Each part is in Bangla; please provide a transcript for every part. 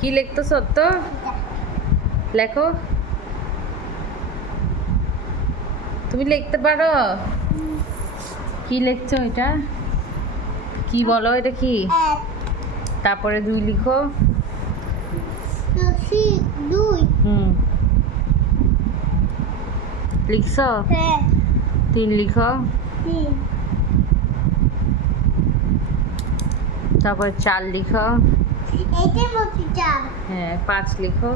কি লিখতো সত্য লেখো। তুমি লিখতে পারো? কি লিখছো এটা? কি বলো এটা কি? তারপরে দুই লিখো। দুই হুম। লিখছো? তিন লিখো। তারপরে চার লিখো। এইটা হ্যাঁ পাঁচ লিখো।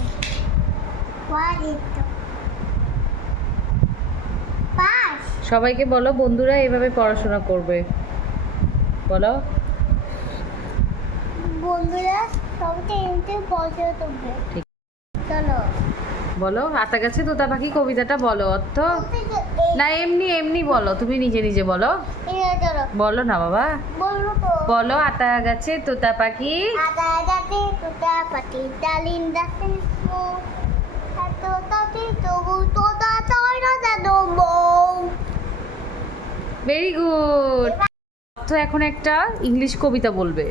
সবাইকে বলো বন্ধুরা এভাবে পড়াশোনা করবে। বলো। বন্ধুরা সবাইকে এমনিতে পড়াশোনা করবে। ঠিক। চলো। বলো আতা গাছে তোতা পাখি কবিতাটা বলো অর্থ? না এমনি এমনি বলো তুমি নিজে নিজে বলো। বলো না বাবা। বলো আতা গাছে তোতা পাখি গাছে তোতা ডালিম গাছে ভেরি গুড তো এখন একটা ইংলিশ কবিতা বলবে।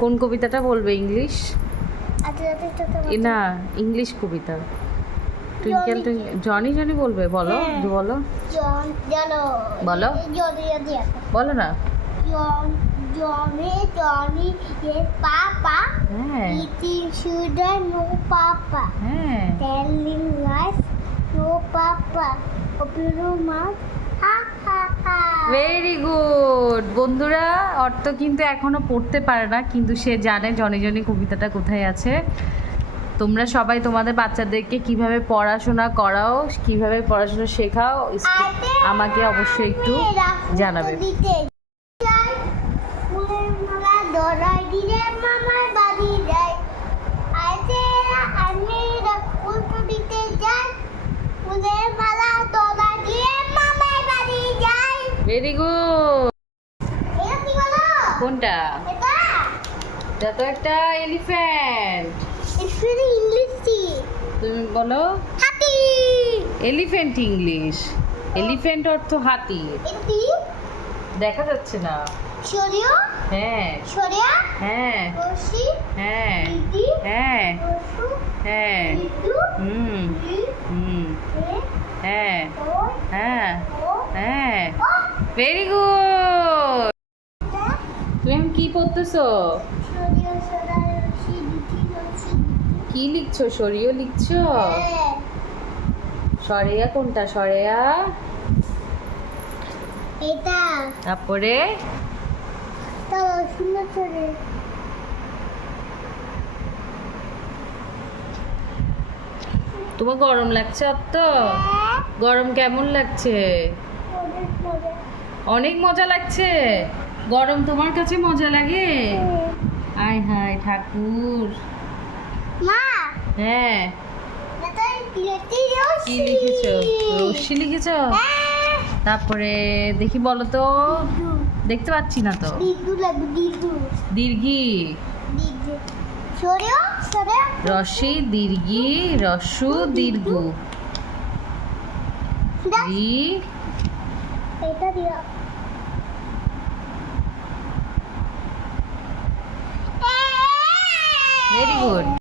কোন কবিতাটা বলবে ইংলিশ না ইংলিশ কবিতা। টুইঙ্কেল টুইঙ্কেল জনি জনি বলবে? বলো হ্যাঁ। বলো। বলো। বলো না। Johnny Johnny yes papa. হ্যাঁ। eating sugar no papa হ্যাঁ। Telling lies no papa open your mouth ha very good বন্ধুরা অর্থ কিন্তু এখনও পড়তে পারে না কিন্তু সে জানে জনে জনে কবিতাটা কোথায় আছে। তোমরা সবাই তোমাদের বাচ্চাদেরকে কীভাবে পড়াশোনা করাও কীভাবে পড়াশোনা শেখাও আমাকে অবশ্যই একটু জানাবে। কোনটা? এটা তো একটা এলিফ্যান্ট English. তুমি বলো। হাতি এলিফ্যান্ট ইংলিশ এলিফ্যান্ট অর্থ হাতি। দেখা যাচ্ছে না। সরিয় হ্যাঁ। সরিয়া হ্যাঁ। রশি হ্যাঁ। দিদি হ্যাঁ। হ্যাঁ। হুম। হুম। হ্যাঁ। হ্যাঁ। হ্যাঁ। ভেরি গুড তুমি কি পড়তেছো? কি লিখছো? সরিও লিখছো? হ্যাঁ সরেয়া কোনটা? সরেয়া? এটা। তারপরে? তোমার গরম লাগছে অত গরম কেমন লাগছে? অনেক মজা লাগছে? গরম তোমার কাছে মজা লাগে? আয় হায় ঠাকুর। মা। হ্যাঁ। কি লিখেছো? রশ্মি লিখেছো? হ্যাঁ। তারপরে দেখি বলো তো। দেখতে পাচ্ছি না তো। দীর্ঘি। রসি দীর্ঘি। রস্যু দীর্ঘ। এটা দিও। Very good